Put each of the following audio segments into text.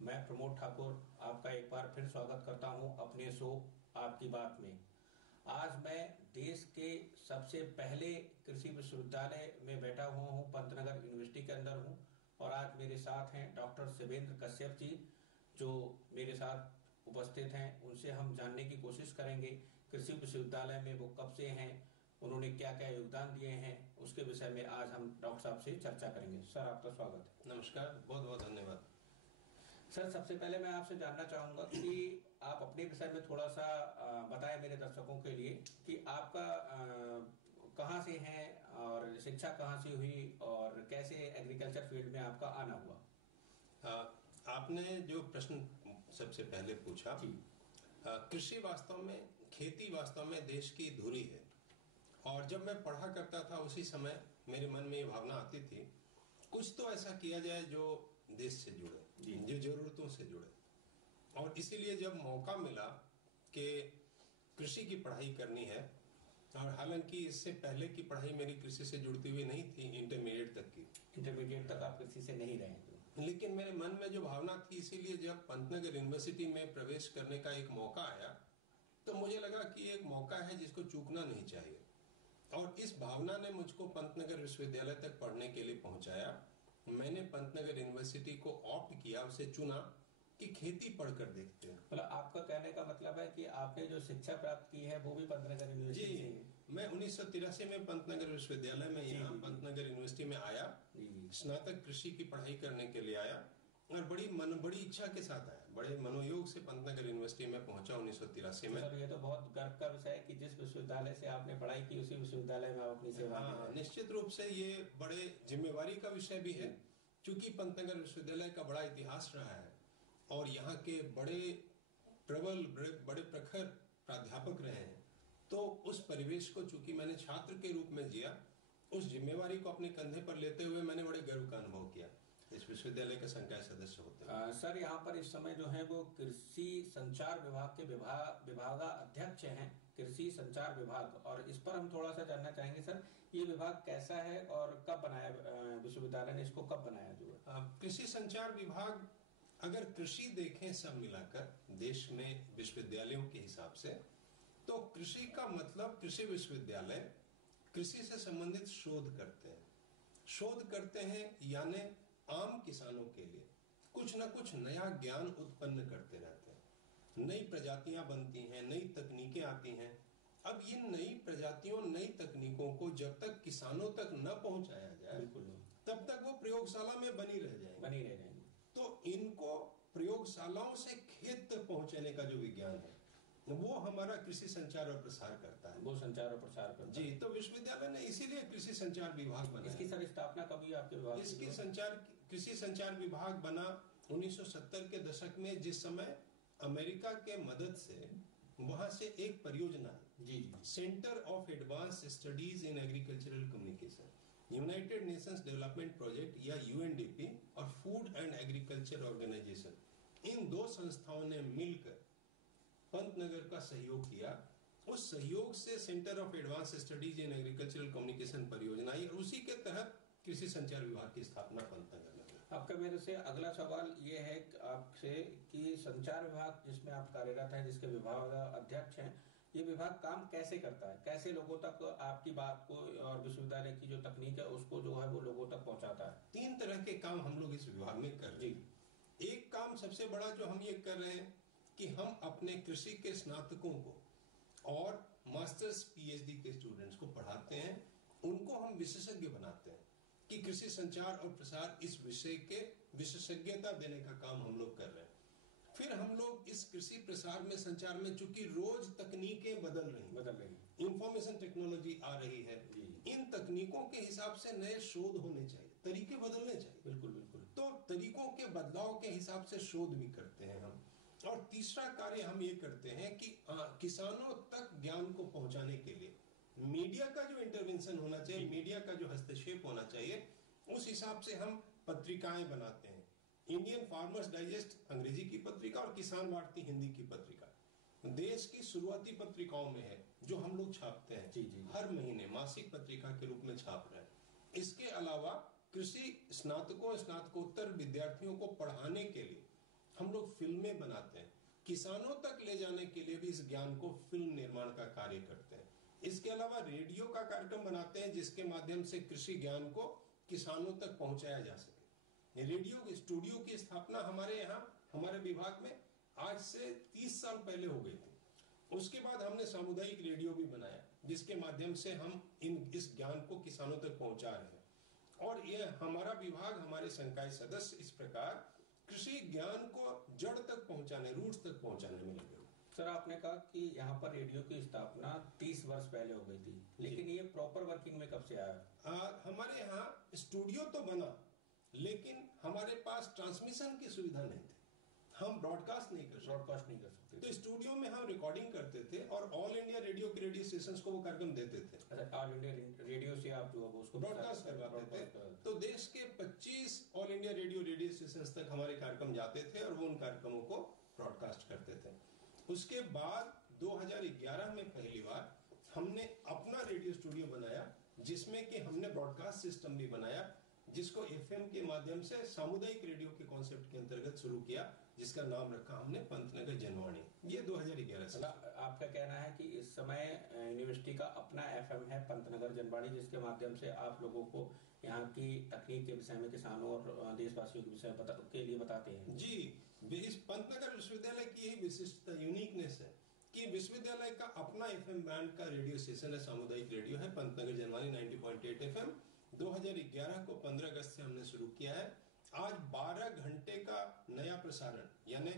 मैं प्रमोद ठाकुर आपका एक बार फिर स्वागत करता हूं अपने शो आपकी बात में। आज मैं देश के सबसे पहले कृषि विश्वविद्यालय में बैठा हुआ हूं, पंतनगर यूनिवर्सिटी के अंदर हूं। और आज मेरे साथ हैं डॉक्टर शिवेंद्र कश्यप जी, जो मेरे साथ उपस्थित हैं। उनसे हम जानने की कोशिश करेंगे कृषि विश्वविद्यालय में वो कब से हैं, उन्होंने क्या क्या योगदान दिए हैं, उसके विषय में आज हम डॉक्टर साहब से चर्चा करेंगे। सर, आपका स्वागत है। नमस्कार, बहुत बहुत धन्यवाद। सर, सबसे पहले मैं आपसे जानना चाहूंगा कि आप अपने विषय में थोड़ा सा बताएं मेरे दर्शकों के लिए कि आपका कहाँ से हैं और शिक्षा कहाँ से हुई और कैसे एग्रीकल्चर फील्ड में आपका आना हुआ। आपने जो प्रश्न सबसे पहले पूछा, कृषि वास्तव में, खेती वास्तव में देश की धुरी है। और जब मैं पढ़ा करता था उसी समय मेरे मन में ये भावना आती थी, कुछ तो ऐसा किया जाए जो देश से जुड़े, जो जरूरतों से जुड़े। और इसीलिए जब मौका मिला कि कृषि की पढ़ाई करनी है, और हालांकि इससे पहले की पढ़ाई मेरी कृषि से जुड़ती हुई नहीं थी, इंटरमीडिएट तक की। इंटरमीडिएट तक आप कृषि से नहीं रहे, लेकिन मेरे मन में जो भावना थी, इसीलिए जब पंतनगर यूनिवर्सिटी में प्रवेश करने का एक मौका आया तो मुझे लगा कि एक मौका है जिसको चूकना नहीं चाहिए। और इस भावना ने मुझको पंतनगर विश्वविद्यालय तक पढ़ने के लिए पहुंचाया। मैंने पंतनगर यूनिवर्सिटी को ऑप्ट किया, उसे चुना कि खेती पढ़कर देखते हैं। मतलब आपका कहने का मतलब है कि आपने जो शिक्षा प्राप्त की है वो भी पंतनगर यूनिवर्सिटी से है। मैं 1983 में पंतनगर विश्वविद्यालय में यहाँ पंतनगर यूनिवर्सिटी में आया, स्नातक कृषि की पढ़ाई करने के लिए आया और बड़ी इच्छा के साथ आया, बड़े मनोयोग से पंतनगर यूनिवर्सिटी में पहुंचा 1983 में। सर, ये तो बहुत गर्व का विषय है कि जिस विश्वविद्यालय से आपने पढ़ाई की उसी विश्वविद्यालय में आप अपनी सेवा। निश्चित रूप से ये बड़े जिम्मेवारी का विषय भी है, क्योंकि पंतनगर विश्वविद्यालय का बड़ा इतिहास रहा है और यहाँ के बड़े प्रबल, बड़े प्रखर प्राध्यापक रहे हैं। तो उस परिवेश को चूंकि मैंने छात्र के रूप में जिया, उस जिम्मेवारी को अपने कंधे पर लेते हुए मैंने बड़े गर्व का अनुभव किया इस विश्वविद्यालय के संकाय सदस्य होते हैं। सर, यहाँ पर इस समय जो है वो कृषि संचार विभाग के विभागाध्यक्ष हैं, कृषि संचार विभाग। और इस पर हम थोड़ा सा जानना चाहेंगे सर, ये विभाग कैसा है और कब बनाया, विश्वविद्यालय ने इसको कब बनाया जो है? कृषि संचार विभाग, अगर कृषि देखें सब मिलाकर देश में विश्वविद्यालयों के हिसाब से, तो कृषि का मतलब कृषि विश्वविद्यालय कृषि से संबंधित शोध करते हैं, यानी आम किसानों के लिए कुछ न कुछ नया ज्ञान उत्पन्न करते रहते हैं। नई प्रजातियां बनती हैं, नई तकनीकें आती हैं। अब इन नई प्रजातियों, नई तकनीकों को जब तक किसानों तक न पहुंचाया जाए, तब तक वो प्रयोगशाला में बनी रह जाएंगे। तो इनको प्रयोगशालाओं से खेत तक पहुंचाने का जो विज्ञान है, वो हमारा कृषि संचार और प्रसार करता है। वो संचार और प्रसार करता जी, तो विश्वविद्यालय ने इसीलिए कृषि संचार विभाग बनाया। इसकी सर स्थापना कब हुई आपके विभाग? कृषि संचार विभाग बना 1970 के दशक में, जिस समय अमेरिका के मदद से वहां से एक परियोजना है, centre of advance studies in agricultural communication, United Nations development project या यूएनडीपी और फूड एंड एग्रीकल्चर ऑर्गेनाइजेशन, इन दो संस्थाओं ने मिलकर पंतनगर का सहयोग किया। उस सहयोग से centre of advance studies in agricultural communication परियोजना आई और उसी के तहत कृषि संचार विभाग की स्थापना पंतनगर में हुई। आपका मेरे से अगला सवाल ये है आपसे कि संचार विभाग जिसमें आप कार्यरत हैं, जिसके विभाग अध्यक्ष हैं, ये विभाग काम कैसे करता है, कैसे लोगों तक आपकी बात को और विश्वविद्यालय की जो तकनीक है उसको जो है वो लोगों तक पहुंचाता है? 3 तरह के काम हम लोग इस विभाग में कर रहे हैं। एक काम सबसे बड़ा जो हम ये कर रहे हैं कि हम अपने कृषि के स्नातकों को और मास्टर्स पीएचडी के स्टूडेंट्स को पढ़ाते हैं, उनको हम विशेषज्ञ बनाते हैं कि कृषि संचार और प्रसार इस विषय के विशेषज्ञता देने का काम हम लोग कर रहे हैं। फिर हम लोग इस कृषि प्रसार में, संचार में, चूंकि रोज तकनीकें बदल रही, इंफॉर्मेशन टेक्नोलॉजी आ रही है, इन तकनीकों के हिसाब से नए शोध होने चाहिए, तरीके बदलने चाहिए। बिल्कुल। तो तरीकों के बदलाव के हिसाब से शोध भी करते हैं हम। और तीसरा कार्य हम ये करते हैं कि किसानों तक ज्ञान को पहुंचाने के लिए मीडिया का जो इंटरवेंशन होना चाहिए, मीडिया का जो हस्तक्षेप होना चाहिए, उस हिसाब से हम पत्रिकाएं बनाते हैं। इंडियन फार्मर्स डाइजेस्ट अंग्रेजी की पत्रिका और किसान वार्ता हिंदी की पत्रिका देश की शुरुआती पत्रिकाओं में है, जो हम लोग छापते हैं। हर महीने मासिक पत्रिका के रूप में छाप रहे हैं। इसके अलावा कृषि स्नातकों, स्नातकोत्तर विद्यार्थियों को पढ़ाने के लिए हम लोग फिल्में बनाते हैं, किसानों तक ले जाने के लिए भी इस ज्ञान को फिल्म निर्माण का कार्य करते हैं। इसके अलावा रेडियो का कार्यक्रम बनाते हैं जिसके माध्यम से कृषि ज्ञान को किसानों तक पहुंचाया जा सके। रेडियो स्टूडियो की स्थापना हमारे यहाँ हमारे विभाग में आज से 30 साल पहले हो गई थी। उसके बाद हमने सामुदायिक रेडियो भी बनाया जिसके माध्यम से हम इस ज्ञान को किसानों तक पहुंचा रहे हैं। और यह हमारा विभाग, हमारे संकाय सदस्य इस प्रकार कृषि ज्ञान को जड़ तक पहुंचाने, रूट्स तक पहुंचाने में लगे। सर, आपने कहा कि यहाँ पर रेडियो की स्थापना 30 वर्ष पहले हो गई थी, लेकिन ये प्रॉपर वर्किंग में कब से आया? हमारे यहाँ स्टूडियो तो बना, लेकिन हमारे पास ट्रांसमिशन की सुविधा नहीं थी। हम ब्रॉडकास्ट नहीं कर सकते। तो स्टूडियो में हम रिकॉर्डिंग करते थे और ऑल इंडिया रेडियो के रेडियो स्टेशंस को वो कार्यक्रम देते थे। अच्छा, ऑल इंडिया रेडियो से आप जो उसको ब्रॉडकास्ट करवाते थे। तो देश के 25 ऑल इंडिया रेडियो स्टेशंस तक हमारे कार्यक्रम जाते थे और वो उन कार्यक्रमों को ब्रॉडकास्ट करते थे। उसके बाद 2011 में पहली बार हमने अपना रेडियो स्टूडियो बनाया जिसमें कि हमने ब्रॉडकास्ट सिस्टम भी बनाया, जिसको एफएम के माध्यम से सामुदायिक रेडियो के कॉन्सेप्ट के अंतर्गत शुरू किया, जिसका नाम रखा हमने पंतनगर जनवाणी। ये 2011 से। आपका कहना है कि इस समय यूनिवर्सिटी का अपना एफएम है पंतनगर जनवाणी, जिसके माध्यम से आप लोगों को यहाँ की तकनीक के विषय में, किसानों और देशवासियों के विषय के लिए बताते हैं। जी, इस पंतनगर विश्वविद्यालय की यही विशिष्टता, यूनिकनेस है कि विश्वविद्यालय का अपना एफएम बैंड का रेडियो स्टेशन है, सामुदायिक रेडियो है पंतनगर जनवाणी 90.8 एफएम। 2011 को 15 अगस्त से हमने शुरू किया है। आज 12 घंटे का नया प्रसारण यानी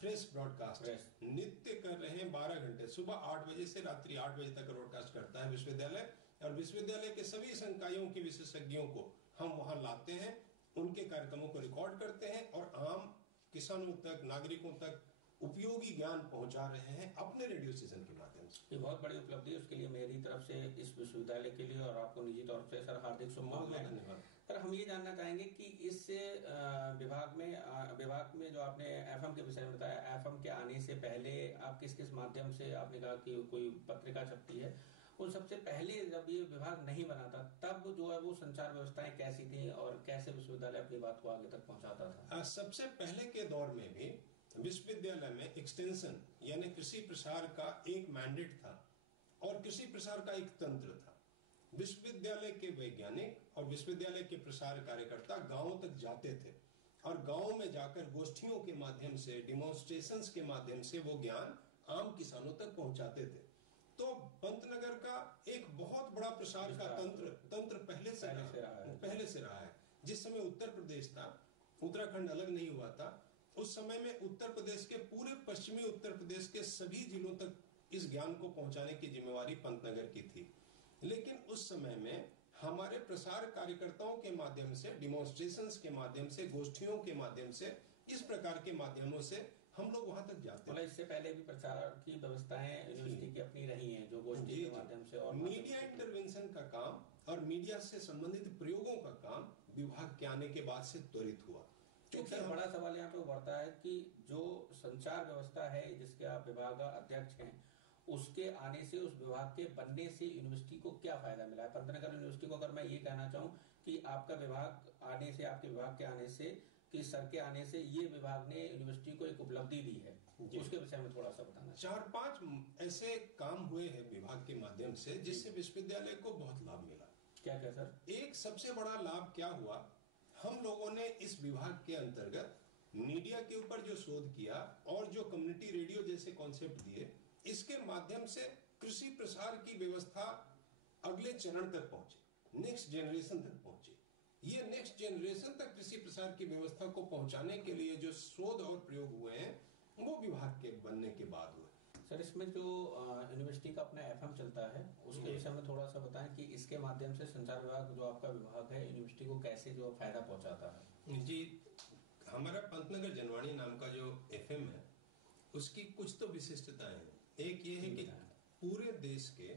फ्रेश ब्रॉडकास्ट नित्य कर रहे हैं। 12 घंटे, सुबह 8 बजे से रात्रि 8 बजे तक ब्रॉडकास्ट करता है विश्वविद्यालय। और विश्वविद्यालय के सभी संकायों के विशेषज्ञों को हम वहां लाते हैं, उनके कार्यक्रमों को रिकॉर्ड करते हैं और आम किसानों तक, नागरिकों तक उपयोगी ज्ञान पहुंचा रहे हैं अपने रेडियो स्टेशन के माध्यम से। ये बहुत बड़ी उपलब्धि है, उसके लिए मेरी तरफ से इस विश्वविद्यालय के लिए और आपको निजी तौर से सर हार्दिक शुभकामनाएं। धन्यवाद। सर, हम ये जानना चाहेंगे कि इस विभाग में जो आपने एफएम के विषय में बताया, एफएम के आने से पहले आप किस किस माध्यम से, आपने कहा कि कोई पत्रिका छपती है, उन सबसे पहले जब ये विभाग नहीं बना था तब जो है वो संचार व्यवस्थाएं कैसी थी और कैसे विश्वविद्यालय अपनी बात को आगे तक पहुंचाता था? सबसे पहले के दौर में भी विश्वविद्यालय में एक्सटेंशन यानी कृषि प्रसार का एक मैंडेट था और कृषि प्रसार का एक तंत्र था। विश्वविद्यालय के वैज्ञानिक और विश्वविद्यालय के प्रसार कार्यकर्ता गांवों तक जाते थे और गांवों में जाकर गोष्ठियों के माध्यम से, डिमॉन्स्ट्रेशंस के माध्यम से वो ज्ञान आम किसानों तक पहुंचाते थे। तो पंतनगर का एक बहुत बड़ा प्रसार का तंत्र पहले से रहा है। जिस समय उत्तर प्रदेश था, उत्तराखंड अलग नहीं हुआ था, उस समय में उत्तर प्रदेश के पूरे पश्चिमी उत्तर प्रदेश के सभी जिलों तक इस ज्ञान को पहुंचाने की जिम्मेवारी पंतनगर की थी। लेकिन उस समय में हमारे प्रसार कार्यकर्ताओं के माध्यम से, डिमॉन्स्ट्रेशंस के माध्यम से, गोष्ठियों के माध्यम से, इस प्रकार के माध्यमों से हम लोग वहां तक जाते हैं। इससे पहले भी प्रचार की व्यवस्थाएं यूनिवर्सिटी की अपनी रही हैं, जो गोष्ठी के माध्यम से और मीडिया इंटरवेंशन का काम और मीडिया से संबंधित प्रयोगों का काम विभाग के आने के बाद से त्वरित हुआ। क्योंकि बड़ा सवाल यहाँ पे उभरता है कि जो संचार व्यवस्था है जिसके आप विभाग अध्यक्ष हैं, उसके आने से, उस विभाग के बनने से यूनिवर्सिटी को क्या फायदा मिला है? पंतनगर यूनिवर्सिटी को अगर मैं ये कहना चाहूँ कि आपका विभाग आने से, आपके विभाग के आने से, कि सर के आने से ये विभाग ने यूनिवर्सिटी को एक उपलब्धि दी है, उसके विषय में थोड़ा सा बताना। 4-5 ऐसे काम हुए हैं विभाग के माध्यम से जिससे विश्वविद्यालय को बहुत लाभ मिला। क्या क्या सर? एक सबसे बड़ा लाभ क्या हुआ, हम लोगों ने इस विभाग के अंतर्गत मीडिया के ऊपर जो शोध किया और जो कम्युनिटी रेडियो जैसे कॉन्सेप्ट दिए, इसके माध्यम से कृषि प्रसार की व्यवस्था अगले चरण तक पहुंची, नेक्स्ट जनरेशन तक पहुंची। ये नेक्स्ट जनरेशन तक कृषि प्रसार की व्यवस्था को पहुंचाने के लिए जो शोध और प्रयोग हुए हैं, वो विभाग के बनने के बाद हुए। सर, इसमें जो यूनिवर्सिटी का अपना एफएम चलता है, उसके विषय में थोड़ा सा बताएं कि इसके माध्यम से संचार विभाग, जो आपका विभाग है, यूनिवर्सिटी को कैसे जो फायदा पहुंचाता है? जी, हमारा पंतनगर जनवाणी नाम का जो एफएम है, उसकी कुछ तो विशिष्टताएं हैं। एक ये है कि पूरे देश के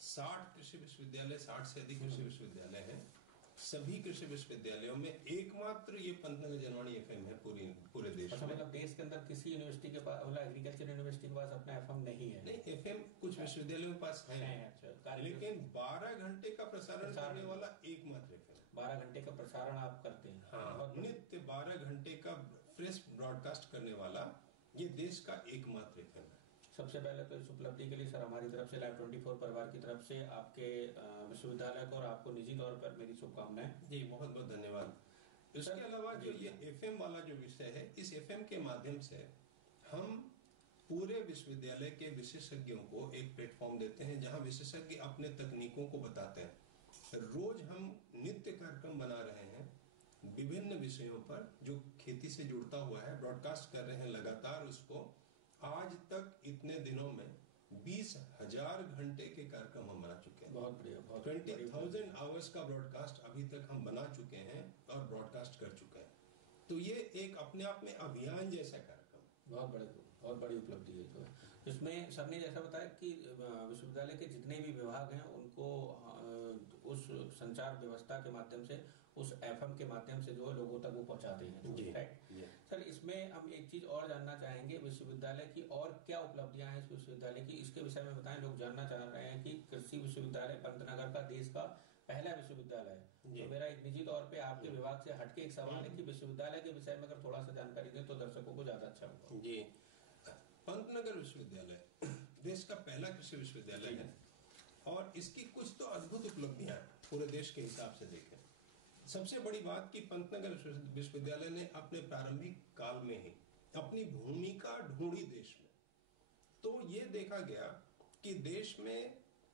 60 कृषि विश्वविद्यालय, 60 से अधिक कृषि विश्वविद्यालय हैं। सभी कृषि विश्वविद्यालयों में एकमात्र ये पंतनगर जनवाणी एफएम है पूरे देश में। मतलब देश के अंदर किसी यूनिवर्सिटी के पास, मतलब एग्रीकल्चर यूनिवर्सिटी के पास अपना एफएम नहीं है? नहीं, एफएम कुछ विश्वविद्यालयों के पास है। अच्छा, लेकिन 12 घंटे का प्रसारण करने वाला एकमात्र एफएम। 12 घंटे का प्रसारण आप करते हैं? हाँ, नित्य 12 घंटे का फ्रेश ब्रॉडकास्ट करने वाला ये देश का एकमात्र एफएम है। सबसे पहले तो इस उपलब्धि के लिए सर हमारी तरफ से लाइव 24 परिवार की तरफ से आपके विश्वविद्यालय को और आपको निजी तौर पर मेरी शुभकामनाएं। जी बहुत बहुत धन्यवाद। इसके अलावा जो ये एफएम वाला जो विषय है, इस एफएम के माध्यम से हम पूरे विश्वविद्यालय के विशेषज्ञों को एक प्लेटफॉर्म देते हैं जहां विशेषज्ञ अपने तकनीकों को बताते हैं। रोज हम नित्य कार्यक्रम बना रहे हैं विभिन्न विषयों पर जो खेती से जुड़ता हुआ है, ब्रॉडकास्ट कर रहे हैं लगातार उसको। आज तक इतने दिनों में 20,000 घंटे के कार्यक्रम हम बना चुके हैं। बहुत बढ़िया। 20,000 आवर्स का ब्रॉडकास्ट अभी तक हम बना चुके हैं और ब्रॉडकास्ट कर चुके हैं। तो ये एक अपने आप में अभियान जैसा कार्यक्रम बहुत बड़ी उपलब्धि है जो है। इसमें सर ने जैसा बताया कि विश्वविद्यालय के जितने भी विभाग हैं उनको उस संचार व्यवस्था के माध्यम से, उस एफएम के माध्यम से जो है लोगों तक वो पहुंचाते हैं, राइट। सर इसमें हम एक चीज और जानना चाहेंगे, विश्वविद्यालय की और क्या उपलब्धियां हैं इस विश्वविद्यालय की, इसके विषय में बताएं। लोग जानना चाह रहे हैं कि कृषि विश्वविद्यालय पंतनगर का देश का पहला विश्वविद्यालय है। तो मेरा एक निजी तौर पे आपके विभाग से हटके एक सवाल है कि विश्वविद्यालय के विषय में अगर थोड़ा सा जानकारी दें तो दर्शकों को ज्यादा अच्छा होगा। जी, पंतनगर विश्वविद्यालय देश का पहला कृषि विश्वविद्यालय है और इसकी कुछ तो अद्भुत उपलब्धियां पूरे देश के हिसाब से देखें। सबसे बड़ी बात कि पंतनगर विश्वविद्यालय ने अपने प्रारंभिक काल में ही अपनी भूमिका ढूंढी देश में। तो ये देखा गया कि देश में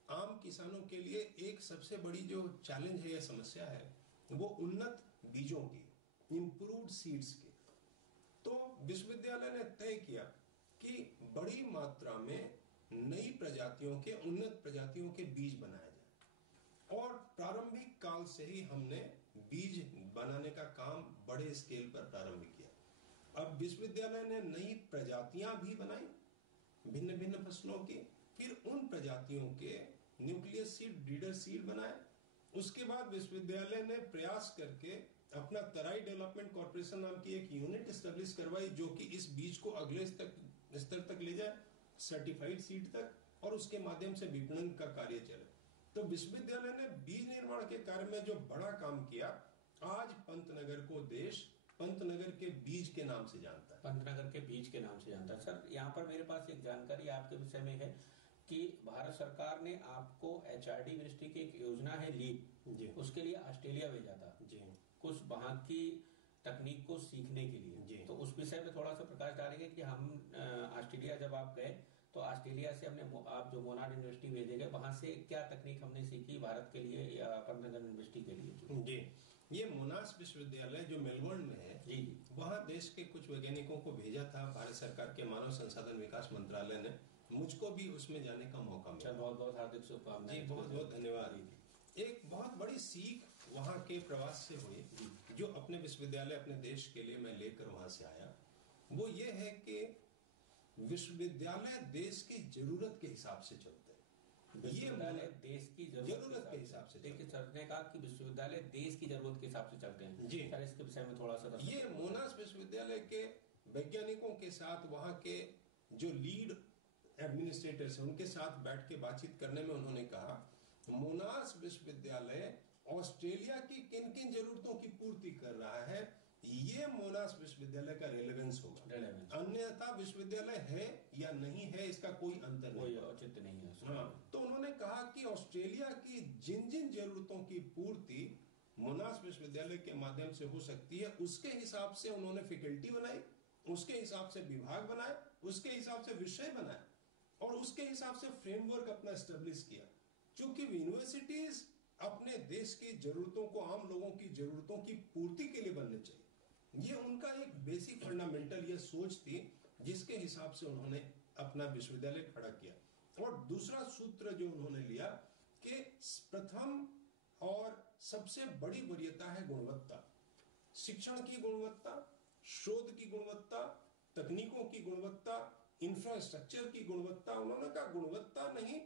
आम किसानों के लिए एक सबसे बड़ी जो चैलेंज है या समस्या है वो उन्नत बीजों की, इंप्रूव्ड सीड्स की। तो विश्वविद्यालय ने तय किया कि बड़ी मात्रा में नई प्रजातियों के, उन्नत प्रजातियों के बीज बनाया जाए और प्रारंभिक काल से ही हमने बीज बनाने का काम बड़े स्केल पर प्रारंभ किया। अब विश्वविद्यालय ने नई प्रजातियां भी बनाई भिन्न भिन्न फसलों की, फिर उन प्रजातियों के न्यूक्लियस सीड, ब्रीडर सीड बनाए। उसके बाद विश्वविद्यालय ने प्रयास करके अपना तराई डेवलपमेंट कॉर्पोरेशन नाम की एक यूनिट एस्टेब्लिश करवाई जो कि इस बीज को अगले स्तर तक ले जाए, सर्टिफाइड सीड तक, और उसके माध्यम से विपणन का कार्य चले। तो विश्वविद्यालय ने बीज निर्माण के कार्य में जो बड़ा काम किया, आज पंतनगर को देश पंतनगर के बीज के नाम से जानता है। पंतनगर के बीज के नाम से जानता है। सर यहाँ पर मेरे पास एक जानकारी आपके विषय में है कि भारत सरकार ने आपको एचआरडी मिनिस्ट्री की एक योजना है लीप, उसके लिए ऑस्ट्रेलिया भेजा था जी, कुछ वहां की तकनीक को सीखने के लिए। तो उस विषय में थोड़ा सा प्रकाश डालेंगे कि हम ऑस्ट्रेलिया जब आप गए तो ऑस्ट्रेलिया से हमने आप जो मोनार्ड यूनिवर्सिटी भेजे गए, वहां से क्या तकनीक हमने सीखी भारत के लिए या पंतनगर यूनिवर्सिटी के लिए? जी, ये मोनाश विश्वविद्यालय जो मेलबर्न में है जी, वहाँ देश के कुछ वैज्ञानिकों को भेजा था भारत सरकार के मानव संसाधन विकास मंत्रालय ने। मुझको भी उसमें जाने का मौका मिला। बहुत बहुत हार्दिक शुभकामनाएं। जी बहुत बहुत धन्यवाद। एक बहुत बड़ी सीख वहाँ के प्रवास से हुई जो अपने विश्वविद्यालय, अपने देश के लिए मैं लेकर वहां से आया। वो ये है कि विश्वविद्यालय देश की जरूरत के हिसाब से चलते हैं। विश्वविद्यालय देश की जरूरत के हिसाब से। देखिए सर ने कहा कि विश्वविद्यालय देश की जरूरत के हिसाब से चलते हैं जी। सर इसके विषय में थोड़ा सा ये मोनाश विश्वविद्यालय के वैज्ञानिकों के साथ, वहां के जो लीड एडमिनिस्ट्रेटर्स हैं उनके साथ बैठ के बातचीत करने में उन्होंने कहा मोनाश विश्वविद्यालय ऑस्ट्रेलिया की किन किन जरूरतों की पूर्ति कर रहा है, ये मोनाश विश्वविद्यालय का रेलेवेंस होगा। अन्यथा विश्वविद्यालय है या नहीं है इसका कोई अंतर नहीं, औचित्य नहीं है। हाँ, तो उन्होंने कहा कि ऑस्ट्रेलिया की जिन जिन जरूरतों की पूर्ति मोनाश विश्वविद्यालय के माध्यम से हो सकती है, उसके हिसाब से उन्होंने फैकल्टी बनाई, उसके हिसाब से विभाग बनाए, उसके हिसाब से विषय बनाए और उसके हिसाब से फ्रेमवर्क अपना एस्टेब्लिश किया। क्योंकि यूनिवर्सिटीज अपने देश की जरूरतों को, आम लोगों की जरूरतों की पूर्ति के लिए बनने चाहिए। ये उनका एक बेसिक फंडामेंटल ये सोच थी जिसके हिसाब से उन्होंने अपना विश्वविद्यालय खड़ा किया। और दूसरा सूत्र जो उन्होंने लिया कि प्रथम और सबसे बड़ी वरीयता है गुणवत्ता, शिक्षण की गुणवत्ता, शोध की गुणवत्ता, तकनीकों की गुणवत्ता, इंफ्रास्ट्रक्चर की गुणवत्ता। उन्होंने कहा गुणवत्ता नहीं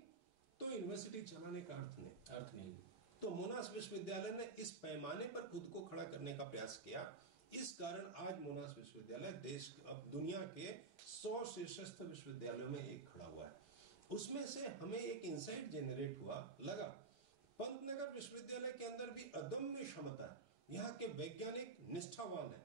तो यूनिवर्सिटी चलाने का अर्थ नहीं। तो मोनाश विश्वविद्यालय ने इस पैमाने पर खुद को खड़ा करने का प्रयास किया। इस कारण आज मोनाश विश्वविद्यालय देश, अब दुनिया के 100 श्रेष्ठ विश्वविद्यालयों में एक खड़ा हुआ है। उसमें से हमें एक इंसाइट जनरेट हुआ, लगा पंतनगर विश्वविद्यालय के अंदर भी अदम्य क्षमता है, यहाँ के वैज्ञानिक निष्ठावान है,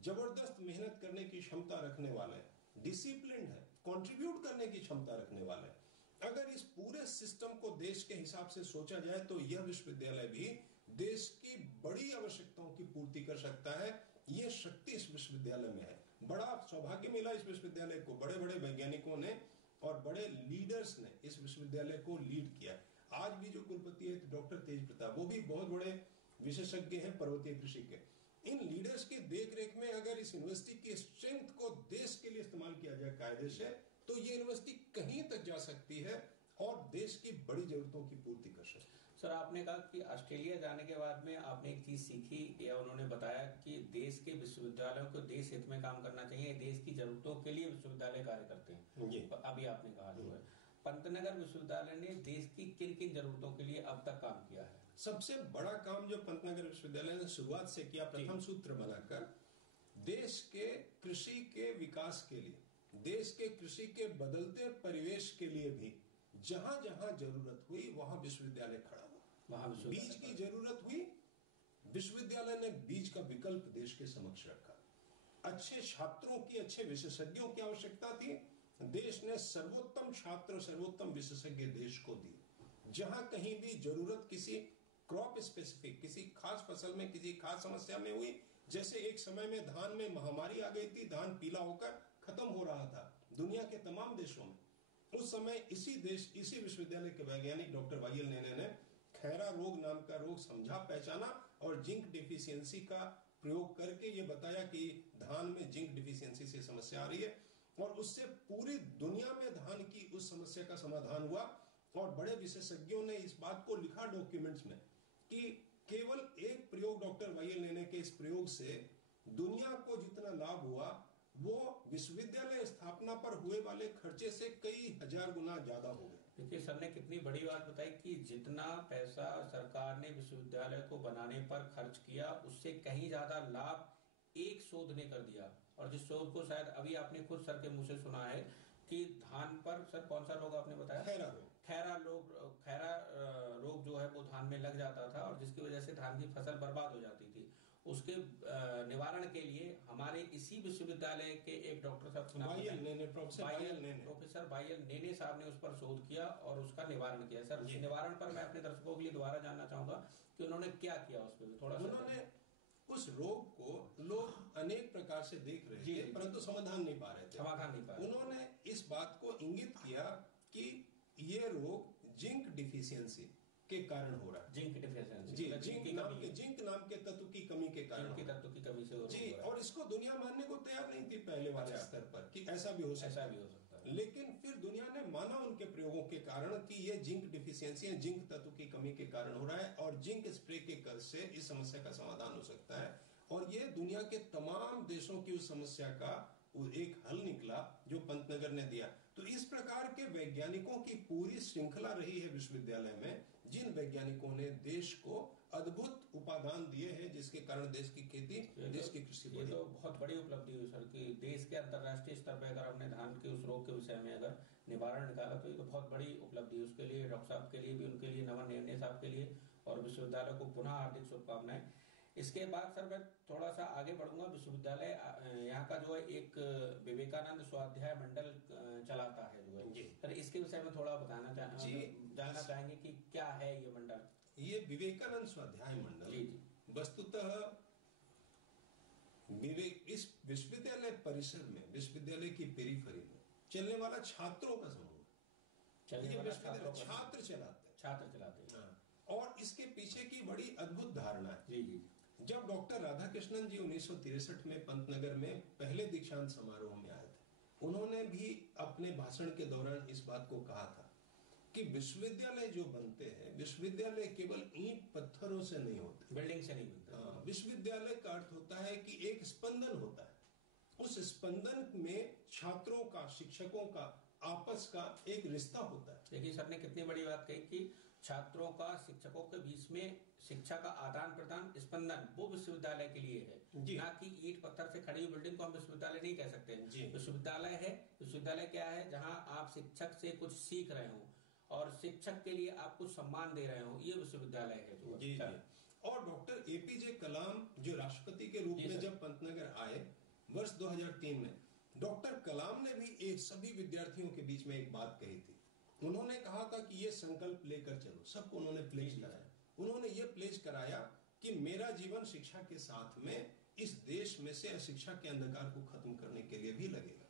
जबरदस्त मेहनत करने की क्षमता रखने वाले हैं, डिसिप्लिन है, कंट्रीब्यूट करने की क्षमता रखने वाले हैं। अगर इस पूरे सिस्टम को देश के हिसाब से सोचा जाए तो यह विश्वविद्यालय भी देश की बड़ी आवश्यकताओं की पूर्ति कर सकता है। यह शक्ति इस विश्वविद्यालय में है। बड़ा सौभाग्य मिला इस विश्वविद्यालय को, बड़े बड़े वैज्ञानिकों ने और बड़े लीडर्स ने इस विश्वविद्यालय को लीड किया। आज भी जो कुलपति है डॉक्टर तेज प्रताप, वो भी बहुत बड़े विशेषज्ञ हैं पर्वतीय कृषि के। इन लीडर्स की देखरेख में अगर इस यूनिवर्सिटी की स्ट्रेंथ को देश के लिए इस्तेमाल किया जाए कायदे से, तो ये यूनिवर्सिटी कहीं तक जा सकती है और देश की बड़ी जरूरतों की पूर्ति कर सकती है। सर, आपने कहा कि ऑस्ट्रेलिया जाने के बाद में आपने एक चीज सीखी, या उन्होंने बताया कि देश के विश्वविद्यालयों को देश हित में काम करना चाहिए, देश की जरूरतों के लिए विश्वविद्यालय कार्य करते हैं। अभी आपने कहा जो है, पंतनगर विश्वविद्यालय ने देश की किन किन जरूरतों के लिए अब तक काम किया है? सबसे बड़ा काम जो पंतनगर विश्वविद्यालय ने शुरुआत से किया, प्रथम सूत्र बनाकर देश के कृषि के विकास के लिए, देश के कृषि के बदलते परिवेश के लिए भी जहां जहां जरूरत हुई वहां विश्वविद्यालय खड़ा हुआ। बीज की जरूरत हुई, विश्वविद्यालय ने बीज का विकल्प देश के समक्ष रखा। अच्छे छात्रों की, अच्छे विशेषज्ञों की आवश्यकता थी, देश ने सर्वोत्तम छात्र, सर्वोत्तम विशेषज्ञ देश को दिए। जहां कहीं भी जरूरत किसी क्रॉप स्पेसिफिक, किसी खास फसल में, किसी खास समस्या में हुई, जैसे एक समय में धान में महामारी आ गई थी, धान पीला होकर खत्म हो रहा था दुनिया के तमाम देशों में, उस समय इसी विश्वविद्यालय के वैज्ञानिक डॉक्टर वाईएल नेने ने खैरा रोग नाम का रोग समझा, पहचाना और जिंक डिफिशियंसी का प्रयोग करके ये बताया कि धान में जिंक डिफिशियंसी से समस्या आ रही है, और उससे पूरी दुनिया में धान की उस समस्या का समाधान हुआ। और बड़े विशेषज्ञों ने इस बात को लिखा डॉक्यूमेंट्स में कि केवल एक प्रयोग, डॉक्टर वाईएल नेने के इस प्रयोग से दुनिया को जितना लाभ हुआ वो विश्वविद्यालय स्थापना पर हुए वाले खर्चे से कई हजार गुना ज्यादा हो गए। देखिए, सर ने कितनी बड़ी बात बताई कि जितना पैसा सरकार ने विश्वविद्यालय को बनाने पर खर्च किया, उससे कहीं ज्यादा लाभ एक शोध ने कर दिया। और जिस शोध को शायद अभी आपने खुद सर के मुंह से सुना है कि धान पर, सर कौन सा रोग आपने बताया? खैरा रोग जो है वो धान में लग जाता था और जिसकी वजह से धान की फसल बर्बाद हो जाती थी। उसके निवारण के लिए हमारे इसी विश्वविद्यालय के एक डॉक्टर साहब, प्रोफेसर वाईएल नेने साहब ने उस पर शोध किया और उसका निवारण किया। सर, उस निवारण पर मैं अपने दर्शकों के लिए दोबारा जानना चाहूंगा कि उन्होंने क्या किया उस पर थोड़ा सा। उस रोग को लोग अनेक प्रकार से देख रहे थे परंतु समाधान नहीं पा रहे थे। उन्होंने इस बात को इंगित किया कि ये रोग जिंक डिफिशियंसी के कारण हो रहा है। जिंक डिफिशियंसी जी, जिंक नाम के तत्व की कमी के कारण, तत्व की कमी से जी। और इसको दुनिया मानने को तैयार नहीं थी पहले वाले स्तर पर कि ऐसा भी हो सकता है। लेकिन फिर दुनिया ने माना उनके प्रयोगों के कारण कि ये जिंक डिफिशियंसी है, जिंक तत्व की कमी के कारण हो रहा है और जिंक स्प्रे के कर से इस समस्या का समाधान हो सकता है। और ये दुनिया के तमाम देशों की उस समस्या का एक हल निकला जो पंतनगर ने दिया। तो इस प्रकार के वैज्ञानिकों की पूरी श्रृंखला रही है विश्वविद्यालय में, जिन वैज्ञानिकों ने देश को अद्भुत उपादान दिए हैं, जिसके कारण देश की खेती, देश की कृषि बढ़ी। ये तो बहुत बड़ी उपलब्धि हुई सर कि देश के अंतर्राष्ट्रीय स्तर पर अगर हमने धान के उस रोग के विषय में अगर निवारण निकाला तो ये तो बहुत बड़ी उपलब्धि। उसके लिए डॉक्टर साहब के लिए भी, उनके लिए, नवन नेने साहब के लिए और विश्वविद्यालय को पुनः हार्दिक शुभकामनाएं। इसके बाद सर मैं थोड़ा सा आगे बढ़ूंगा। विश्वविद्यालय यहाँ का जो है एक विवेकानंद स्वाध्याय मंडल चलाता है जो है, सर इसके विषय में थोड़ा जानना चाहेंगे कि क्या है ये मंडल? ये विवेकानंद स्वाध्याय मंडल वस्तुतः इस विश्वविद्यालय परिसर में, विश्वविद्यालय की पेरीफेरी में चलने वाला छात्रों का समूह, छात्र चलाते हैं। और इसके पीछे की बड़ी अद्भुत धारणा है। जब डॉक्टर राधाकृष्णन जी 1963 में पंतनगर में पहले दीक्षांत समारोह में आए थे, उन्होंने भी अपने भाषण के दौरान इस बात को कहा था कि विश्वविद्यालय जो बनते हैं, विश्वविद्यालय केवल ईंट पत्थरों से नहीं होते, बिल्डिंग से नहीं बनते। विश्वविद्यालय का अर्थ होता है कि एक स्पंदन होता है। उस स्पंदन में छात्रों का, शिक्षकों का आपस का एक रिश्ता होता है। देखिए, सर ने कितनी बड़ी बात कही कि छात्रों का शिक्षकों के बीच में शिक्षा का आदान प्रदान, स्पंदन, वो विश्वविद्यालय के लिए है, ना कि ईंट पत्थर से खड़ी हुई बिल्डिंग को हम विश्वविद्यालय नहीं कह सकते। विश्वविद्यालय है, विश्वविद्यालय क्या है? जहां आप शिक्षक से कुछ सीख रहे हो और शिक्षक के लिए आप कुछ सम्मान दे रहे हो, ये विश्वविद्यालय है। और डॉक्टर एपीजे कलाम जो राष्ट्रपति के रूप में जब पंतनगर आए वर्ष 2003 में, डॉक्टर कलाम ने भी एक सभी विद्यार्थियों के बीच में एक बात कही थी। उन्होंने कहा था कि ये संकल्प लेकर चलो, सबको उन्होंने प्लेज कराया। उन्होंने ये प्लेज कराया कि मेरा जीवन शिक्षा के साथ में इस देश में से अशिक्षा के अंधकार को खत्म करने के लिए भी लगेगा।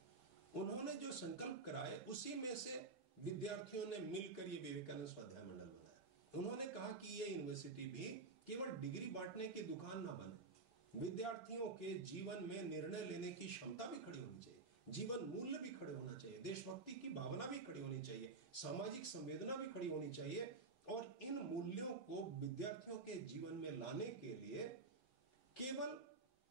उन्होंने जो संकल्प कराए उसी में से विद्यार्थियों ने मिलकर ये विवेकानंद स्वाध्याय मंडल बनाया। उन्होंने कहा कि ये यूनिवर्सिटी भी केवल डिग्री बांटने की दुकान ना बने, विद्यार्थियों के जीवन में निर्णय लेने की क्षमता भी खड़ी होनी चाहिए, जीवन मूल्य भी खड़े होना चाहिए, देशभक्ति की भावना भी खड़ी होनी चाहिए, सामाजिक संवेदना भी खड़ी होनी चाहिए। और इन मूल्यों को विद्यार्थियों के जीवन में लाने के लिए केवल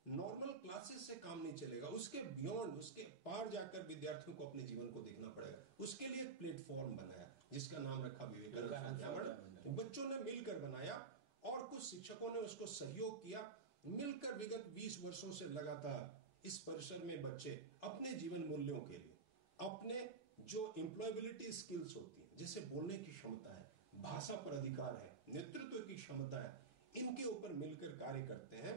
नॉर्मल क्लासेस से काम नहीं चलेगा, उसके बियॉन्ड, उसके पार जाकर विद्यार्थियों को अपने जीवन को देखना पड़ेगा। उसके लिए एक प्लेटफॉर्म बनाया जिसका नाम रखा विवेकानंद। बच्चों ने मिलकर बनाया और कुछ शिक्षकों ने उसको सहयोग किया। मिलकर विगत 20 वर्षों से लगातार इस परिसर में बच्चे अपने जीवन मूल्यों के लिए, अपने जो एम्प्लॉयबिलिटी स्किल्स होती है, जैसे बोलने की क्षमता है, भाषा पर अधिकार है, नेतृत्व की क्षमता है, इनके ऊपर मिलकर कार्य करते हैं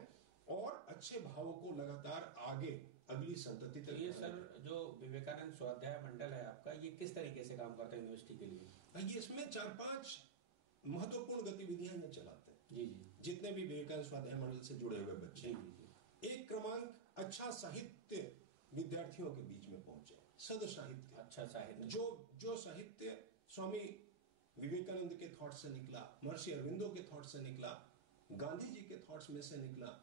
और अच्छे भावों को लगातार आगे अगली संतति तक। ये सर जो विवेकानंद स्वाध्याय मंडल है आपका, ये किस तरीके से काम करता है यूनिवर्सिटी के लिए? ये इसमें 4-5 महत्वपूर्ण गतिविधियां ये चलाते हैं। जी जी। जितने भी विवेकानंद स्वाध्याय मंडल से जुड़े हुए बच्चे। जी जी। एक क्रमांक, अच्छा साहित्य विद्यार्थियों के बीच में पहुंचे, सद साहित्य, अच्छा साहित्य, जो साहित्य स्वामी विवेकानंद के थॉट से निकला, महर्षि अरविंदो के थॉट से निकला, गांधी जी के थॉट्स में से निकला,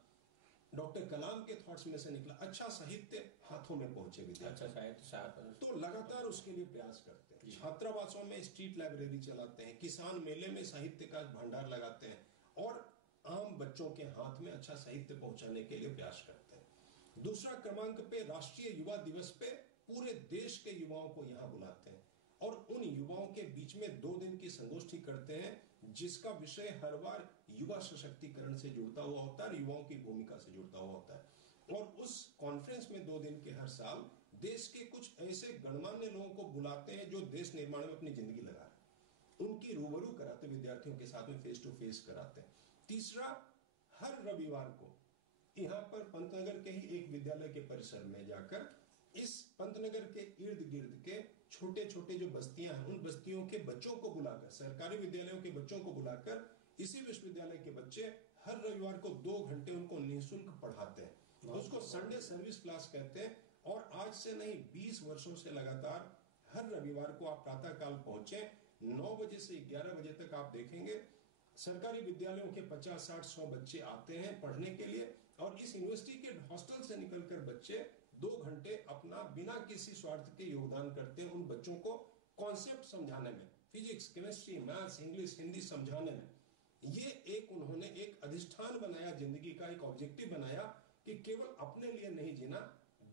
डॉक्टर कलाम के थॉट्स में से निकला, अच्छा साहित्य हाथों में पहुंचे विद्यार्थी। अच्छा साहित्य तो लगातार उसके लिए प्रयास करते हैं। छात्रावासों में स्ट्रीट लाइब्रेरी चलाते हैं, किसान मेले में साहित्य का भंडार लगाते हैं और आम बच्चों के हाथ में अच्छा साहित्य पहुंचाने के लिए प्रयास करते हैं। दूसरा क्रमांक पे राष्ट्रीय युवा दिवस पे पूरे देश के युवाओं को यहाँ बुलाते हैं और उन युवाओं के बीच में 2 दिन की संगोष्ठी करते हैं जिसका विषय हर बार युवा सशक्तिकरण से जुड़ता हुआ होता है, युवाओं की भूमिका से जुड़ता हुआ होता है। और उस कॉन्फ्रेंस में 2 दिन के हर साल देश के कुछ ऐसे गणमान्य लोगों को बुलाते हैं जो देश निर्माण में अपनी जिंदगी लगा रहे हैं, उनकी रूबरू कराते, विद्यार्थियों के साथ में फेस टू फेस कराते हैं। तीसरा, हर रविवार को यहाँ पर पंतनगर के ही एक विद्यालय के परिसर में जाकर इस पंतनगर के इर्द गिर्द के छोटे छोटे जो बस्तियां हैं, उन बस्तियों के बच्चों को बुलाकर, सरकारी विद्यालयों के बच्चों को बुलाकर इसी विश्वविद्यालय के बच्चे हर रविवार को 2 घंटे उनको निःशुल्क पढ़ाते हैं। उसको संडे सर्विस क्लास कहते हैं। और आज से नहीं, 20 वर्षों से लगातार हर रविवार को आप प्रातः काल पहुंचे, 9 बजे से 11 बजे तक आप देखेंगे सरकारी विद्यालयों के 50, 60, 100 बच्चे आते हैं पढ़ने के लिए। और इस यूनिवर्सिटी के हॉस्टल से निकलकर बच्चे 2 घंटे अपना बिना किसी स्वार्थ के योगदान करते हैं उन बच्चों को कॉन्सेप्ट समझाने में, physics, chemistry, maths, English, Hindi समझाने में। ये एक उन्होंने एक अधिष्ठान बनाया, जिंदगी का एक ऑब्जेक्टिव बनाया कि केवल अपने लिए नहीं जीना,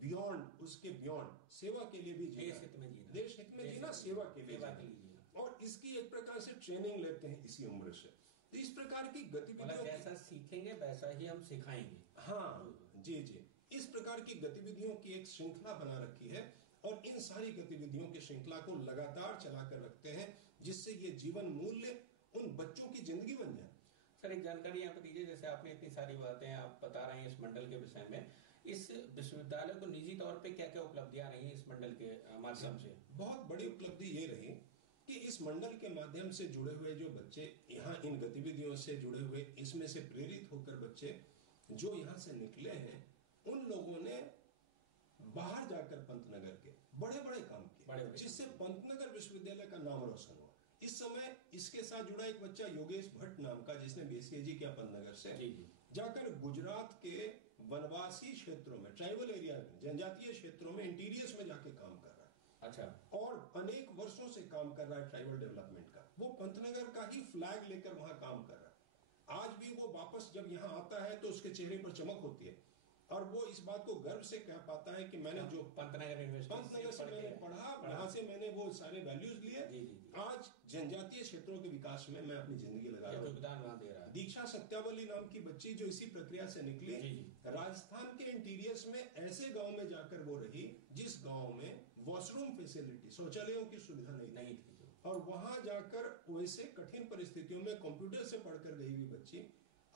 बियॉन्ड, उसके बियॉन्ड सेवा के लिए भी जीना, देश हित में जीना, सेवा के लिए जीना। और इसकी एक प्रकार से ट्रेनिंग लेते हैं इसी उम्र से। तो इस प्रकार की गतिविधियों, जैसा सीखेंगे वैसा ही हम सिखाएंगे। हाँ जी जी, इस प्रकार की गतिविधियों की एक श्रृंखला बना रखी है और इन सारी गतिविधियों की श्रृंखला को लगातार चलाकर रखते हैं जिससे ये जीवन मूल्य उन बच्चों की जिंदगी बन जाए। सर एक जानकारी यहाँ पर दीजिए, जैसे आपने इतनी सारी बातें आप बता रहे हैं इस मंडल के विषय में, इस विश्वविद्यालय को निजी तौर पे क्या क्या उपलब्धियां रही इस मंडल के माध्यम से? बहुत बड़ी उपलब्धि ये रही कि इस मंडल के माध्यम से जुड़े हुए जो बच्चे यहाँ इन गतिविधियों से जुड़े हुए, इसमें से प्रेरित होकर बच्चे जो यहाँ से निकले हैं, उन लोगों ने बाहर जाकर पंतनगर के बड़े बड़े काम किए जिससे पंतनगर विश्वविद्यालय का नाम रोशन हुआ। इस समय इसके साथ जुड़ा एक बच्चा योगेश भट्ट नाम का, जिसने बीसीएजी किया पंतनगर से, जाकर गुजरात के वनवासी क्षेत्रों में, ट्राइबल एरिया में, जनजातीय क्षेत्रों में इंटीरियर्स में जाके काम कर रहा है। अच्छा। और अनेक वर्षों से काम कर रहा है ट्राइबल डेवलपमेंट का। वो पंतनगर का ही फ्लैग लेकर वहां काम कर रहा है। आज भी वो वापस जब यहाँ आता है तो उसके चेहरे पर चमक होती है और वो इस बात को गर्व से कह पाता है कि मैंने जो पंतनगर से मैंने पढ़ा, वहां से मैंने वो सारे वैल्यूज लिए, आज जनजातीय क्षेत्रों के विकास में मैं अपनी जिंदगी लगा रहा हूँ। दीक्षा सत्यावली नाम की बच्ची जो इसी प्रक्रिया से निकली, राजस्थान के इंटीरियर्स में ऐसे गाँव में जाकर वो रही जिस गाँव में वॉशरूम फैसिलिटी, शौचालयों की सुविधा नहीं थी, और वहां जाकर वैसे कठिन परिस्थितियों में कंप्यूटर से पढ़कर गई हुई बच्ची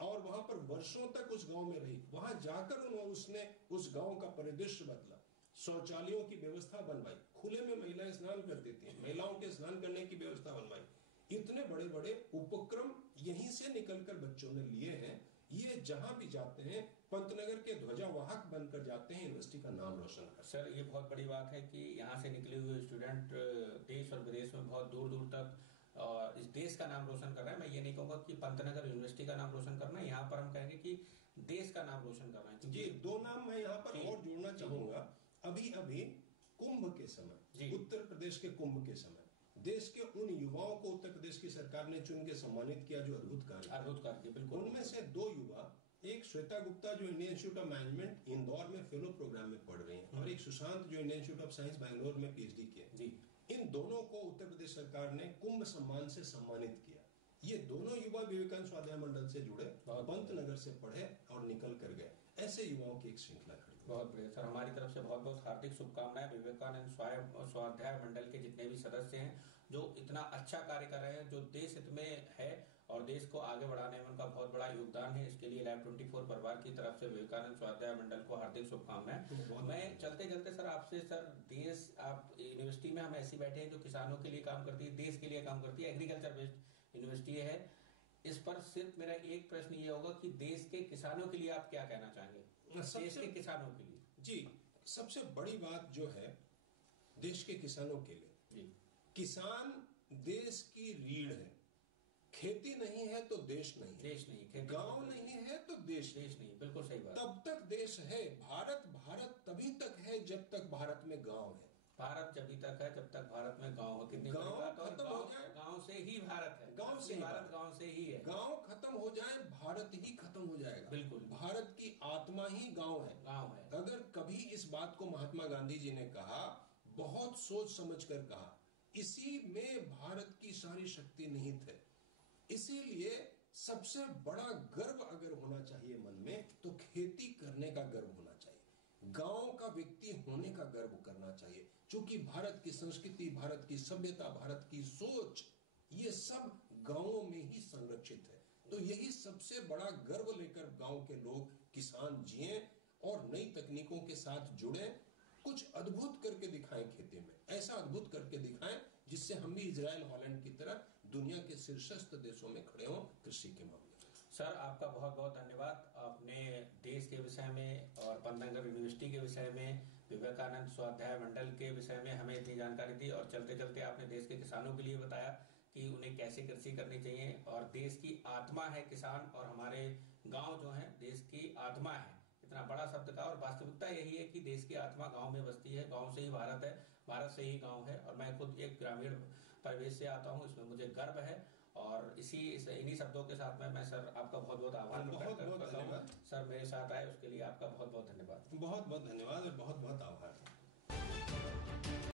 और वहां पर वर्षों तक उस गांव में रही। वहां जाकर उसने उस गांव का परिदृश्य बदला, शौचालयों की व्यवस्था बनवाई, खुले में महिलाएं स्नान करती थी, महिलाओं के स्नान करने की व्यवस्था बनवाई। इतने बड़े बड़े उपक्रम यहीं से निकलकर बच्चों ने लिए हैं। ये जहां भी जाते हैं पंतनगर के ध्वजावाहक बनकर जाते हैं, यूनिवर्सिटी का नाम रोशन कर। सर ये बहुत बड़ी बात है कि यहाँ से निकले हुए स्टूडेंट देश और विदेश में बहुत दूर दूर तक इस देश का नाम रोशन कर रहे हैं। मैं ये नहीं कहूंगा कि पंतनगर यूनिवर्सिटी का नाम रोशन करना है, यहाँ पर हम कहेंगे कि देश का नाम रोशन करना है। जी, दो नाम मैं यहाँ पर और जोड़ना चाहूंगा। अभी अभी कुंभ के समय, उत्तर प्रदेश के कुंभ के समय देश के उन युवाओं को उत्तर प्रदेश की सरकार ने चुन के सम्मानित किया जो अद्भुत कार्य। बिल्कुल। उनमें से दो युवा, एक श्वेता गुप्ता जो Indian institute of management Indore में फेलो प्रोग्राम में पढ़ रही हैं, और एक सुशांत जो Indian institute of science Bangalore में पीएचडी किए। इन दोनों को उत्तर प्रदेश सरकार ने कुंभ सम्मान से सम्मानित किया। ये दोनों युवा विवेकानंद स्वाध्याय मंडल से जुड़े, पंतनगर से पढ़े और निकल कर गए। ऐसे युवाओं की एक श्रृंखला खड़ी। बहुत बढ़िया सर, हमारी तरफ से बहुत बहुत हार्दिक शुभकामनाएं विवेकानंद स्वाध्याय मंडल के जितने भी सदस्य हैं जो इतना अच्छा कार्य कर रहे हैं, जो देश हित में है और देश को आगे बढ़ाने में उनका बहुत बड़ा योगदान है। इसके लिए लाइव 24 परिवार की तरफ से विवेकानंद स्वाध्याय मंडल को हार्दिक शुभकामनाएं। मैं चलते चलते सर आपसे, सर देश, आप यूनिवर्सिटी में हम ऐसे बैठे हैं जो किसानों के लिए काम करती है, देश के लिए काम करती है, एग्रीकल्चर बेस्ड यूनिवर्सिटी है। इस पर सिर्फ मेरा एक प्रश्न ये होगा कि देश के किसानों के लिए आप क्या कहना चाहेंगे? देश के किसानों के लिए जी, सबसे बड़ी बात जो है देश के किसानों के लिए जी, किसान देश की रीढ़ है। खेती नहीं है तो देश नहीं, गांव नहीं है तो देश नहीं। बिल्कुल सही बात। तब तक देश है। भारत तभी तक है जब तक भारत में गांव है। भारत जब तक है जब तक भारत में गांव है। कितनी गांव खत्म हो जाए, गांव से ही भारत है। गांव से भारत, गांव से ही है। गांव खत्म हो जाए, भारत ही खत्म हो जाएगा। बिल्कुल। भारत की आत्मा ही गांव है। अगर कभी इस बात को महात्मा गांधी जी ने कहा, बहुत सोच समझ कर कहा, इसी में भारत की सारी शक्ति निहित है। इसीलिए सबसे बड़ा गर्व अगर होना चाहिए मन में, तो खेती करने का गर्व होना चाहिए, गांव का व्यक्ति होने का गर्व करना चाहिए। क्योंकि भारत की संस्कृति, भारत की सभ्यता, भारत की सोच, ये सब गांवों में ही संरक्षित है। तो यही सबसे बड़ा गर्व लेकर गांव के लोग, किसान जिए और नई तकनीकों के साथ जुड़े, कुछ अद्भुत करके दिखाएं खेती में। ऐसा अद्भुत करके दिखाएं जिससे हम भी इजराइल, हॉलैंड की तरह दुनिया के शीर्षस्थ देशों में खड़े हों कृषि के मामले में। सर आपका बहुत बहुत धन्यवाद। आपने देश के विषय में और पंतनगर यूनिवर्सिटी के विषय में, विवेकानंद स्वाध्याय मंडल के विषय में हमें इतनी जानकारी दी, और चलते चलते आपने देश के किसानों के लिए बताया कि उन्हें कैसे कृषि करनी चाहिए। और देश की आत्मा है किसान, और हमारे गांव जो है देश की आत्मा है। इतना बड़ा शब्द का, और वास्तविकता यही है कि देश की आत्मा गांव में बसती है। गांव से ही भारत है, भारत से ही गांव है। और मैं खुद एक ग्रामीण परिवेश से आता हूं, इसमें मुझे गर्व है। और इन्हीं शब्दों के साथ में मैं सर आपका बहुत बहुत आभार प्रकट करता हूं। सर मेरे साथ आए उसके लिए आपका बहुत बहुत धन्यवाद। बहुत बहुत धन्यवाद और बहुत बहुत आभार।